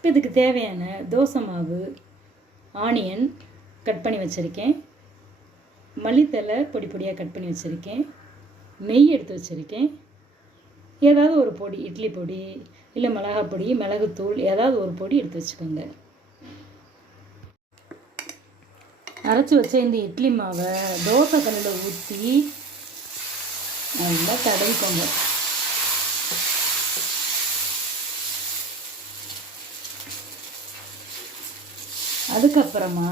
இப்போ இதுக்கு தேவையான தோசை மாவு ஆனியன் கட் பண்ணி வச்சுருக்கேன். மல்லித்தலை பொடி பொடியாக கட் பண்ணி வச்சுருக்கேன். நெய் எடுத்து வச்சுருக்கேன். ஏதாவது ஒரு பொடி இட்லி பொடி இல்லை மிளகா பொடி மிளகுத்தூள் ஏதாவது ஒரு பொடி எடுத்து வச்சுக்கோங்க. அரைச்சி வச்ச இந்த இட்லி மாவை தோசை கல்லில் ஊற்றி நல்லா தடவிக்கோங்க. அதுக்கப்புறமா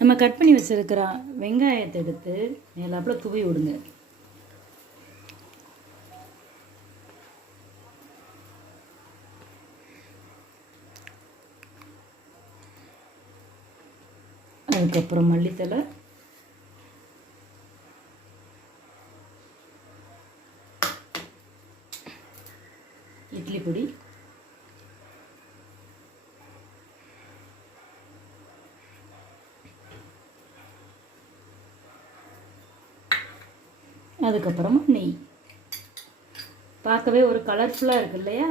நம்ம கட் பண்ணி வச்சுருக்கிற வெங்காயத்தை எடுத்து மேலாப்பில் துவி விடுங்க. அதுக்கப்புறம் மல்லித்தலை இட்லி பொடி. அதுக்கப்புறமா நெய். பார்க்கவே ஒரு கலர்ஃபுல்லாக இருக்கு இல்லையா?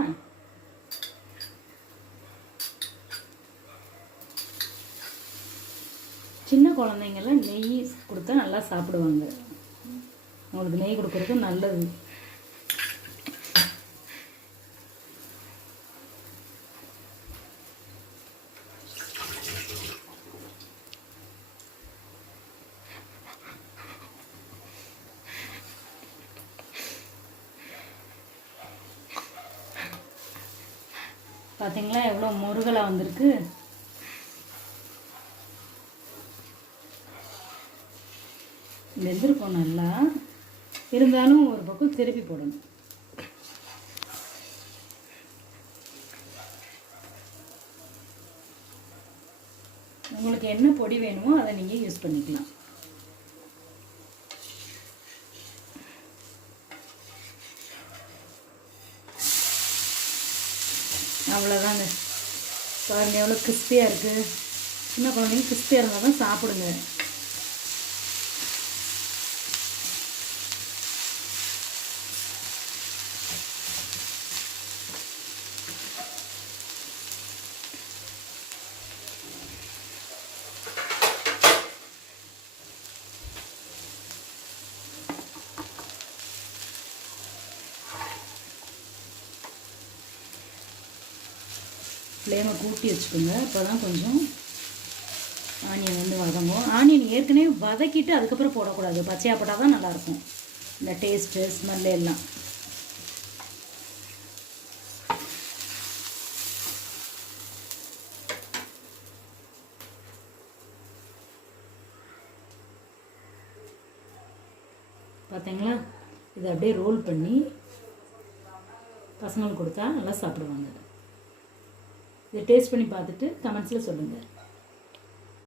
சின்ன குழந்தைங்கெல்லாம் நெய் கொடுத்தா நல்லா சாப்பிடுவாங்க. அவங்களுக்கு நெய் கொடுக்குறது நல்லது. பார்த்தீங்களா எவ்வளோ முருகலாக வந்திருக்கு. வெந்திருக்கும் நல்லா. இருந்தாலும் ஒரு பக்கம் திருப்பி போடணும். உங்களுக்கு என்ன பொடி வேணுமோ அதை நீங்கள் யூஸ் பண்ணிக்கலாம். அவ்வளோதாங்க பாருங்கள் எவ்வளோ கிறிஸ்பியாக இருக்குது சின்ன குழந்தைங்க கிறிஸ்பியாக இருந்தால் தான் சாப்பிடுங்க. ஃப்ளேமை கூட்டி வச்சுக்கோங்க. அப்போ தான் கொஞ்சம் ஆனியன் வந்து வதங்கும். ஆனியன் ஏற்கனவே வதக்கிட்டு அதுக்கப்புறம் போடக்கூடாது. பச்சையாக போட்டால் தான் நல்லாயிருக்கும். இந்த டேஸ்ட்டு ஸ்மெல்லு எல்லாம். பார்த்தீங்களா இதை அப்படியே ரோல் பண்ணி பசங்களுக்கு கொடுத்தா நல்லா சாப்பிடுவாங்க. இதை டேஸ்ட் பண்ணி பார்த்துட்டு கமெண்ட்ஸில் சொல்லுங்கள்